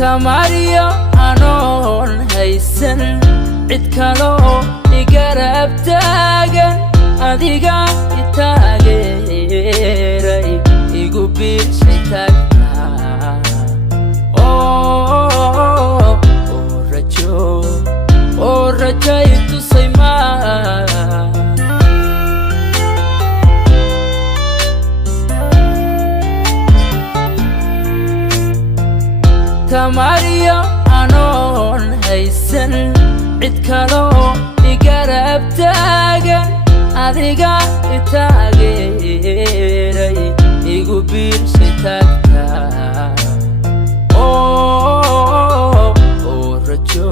tamariyo anoon haysan cid kalo igarab taagan adiga itaageeray igu biirshay taagta rajo itusay tamariyo anoon haysan cid kalo igarab taagan adiga itaageeray igu biirshay taagta rajo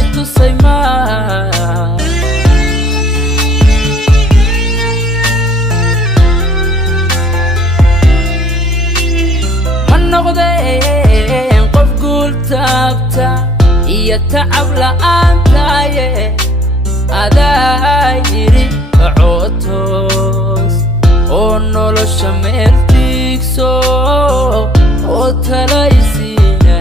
itusay ma noqdeen qof guul taabta iyo tacab la'aantaaye adaa yidhi cootoos oo nolosha meel tiigso oo talaysiina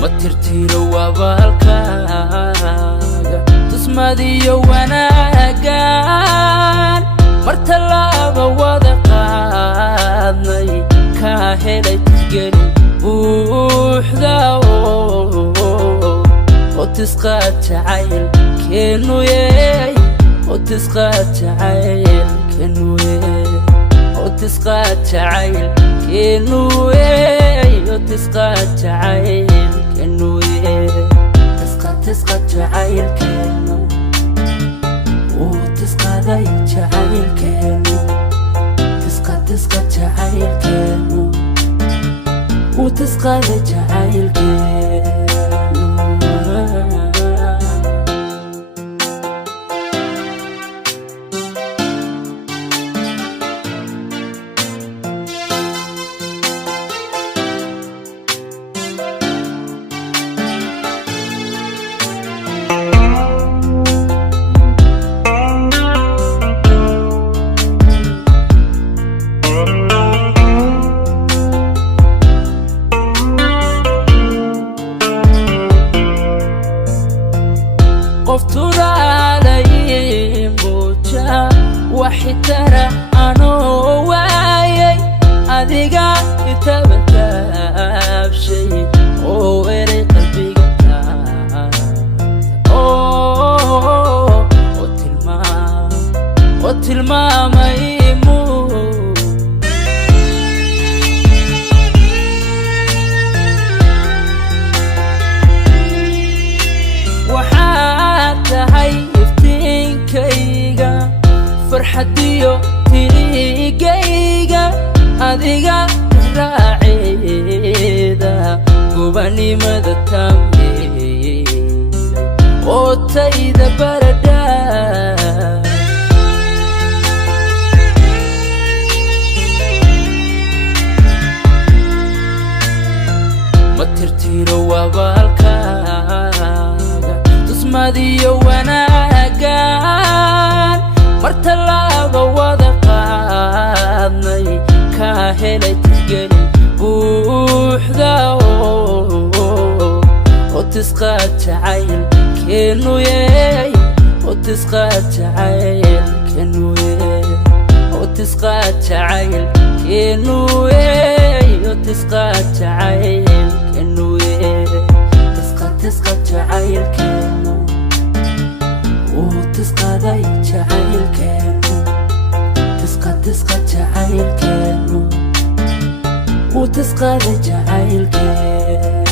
ma tirtiro wabaalkaaga tusmadiyo wanaagan mar tallaaba wada qaadnay kaa helay tisgeli buuxda oo tisqaad jacaylkeenu yeey oo tisqaad jacaylkeenu yeey oo tisqaad jacaylkeenu yeey oo tisqaad jacaylkeenu yeey tisqaad jacaylkeenu tisqaaday jacaylkeenu tisqaad jacaylkeenu tisqaaday jacaylkeenu قفتنا علي موجة وحترى أنا وعي أذيقا يتبتاب شيء ويري قلبي وتلمام يموت وحاتهاي افتينكيغا فرحديو تيغيغا أذيغا راعيدا قباني مدى تامي وتايدا بردا ما ترتيرو وبالكاغا tusmadiyo wanaagan mar tallaaba wada qaadnay kaa helay tisgeli buuxda oo tisqaad jacaylkeenu yeey oo tisqaad jacaylkeenu yeey oo tisqaad jacaylkeenu yeey oo tisqaad jacaylkeenu yeey tisqaad jacaylkeenu tisqaaday jacaylkeenu tisqaad jacaylkeenu tisqaaday jacaylkeenu